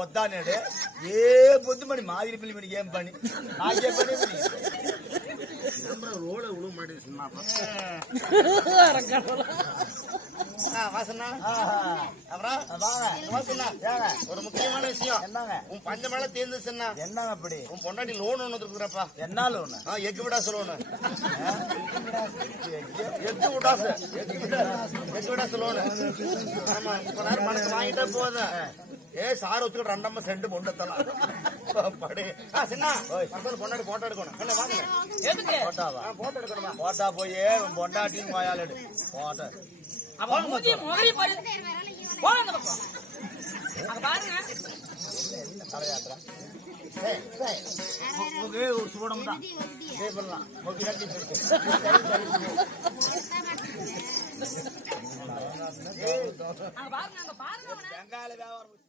వద్దానాడు ఏ పొద్దు మరి మాదిరి పిల్లి మని ఏం పని నాకే పని ரோட உழவு மாட்டேன் ஒரு முக்கியமான விஷயம் என்னங்க உன் பஞ்ச மேல தேர்ந்துச்சுன்னா என்னங்க அப்படி உன் பொண்டாட்டி லோன் ஒண்ணு இருக்குறப்பா என்ன லோன் எக்கு விடாசு லோனு எக்கு விடாசு லோனு ஆமா இப்ப நேரம் பணத்தை வாங்கிட்டே போதும் சார் வச்சுக்கிட்டு ரெண்டம்மா செண்டு பொண்டத்தலாம் படி சின்ன பொண்டாட்டி போட்டோ எடுக்கணும் வாங்க போட்டோ எடுக்கணுமா போட்டா போய் பொண்டாட்டின்னு வாயாலடு போட்டோ சூடம் தான் வெங்காய வியாபாரம்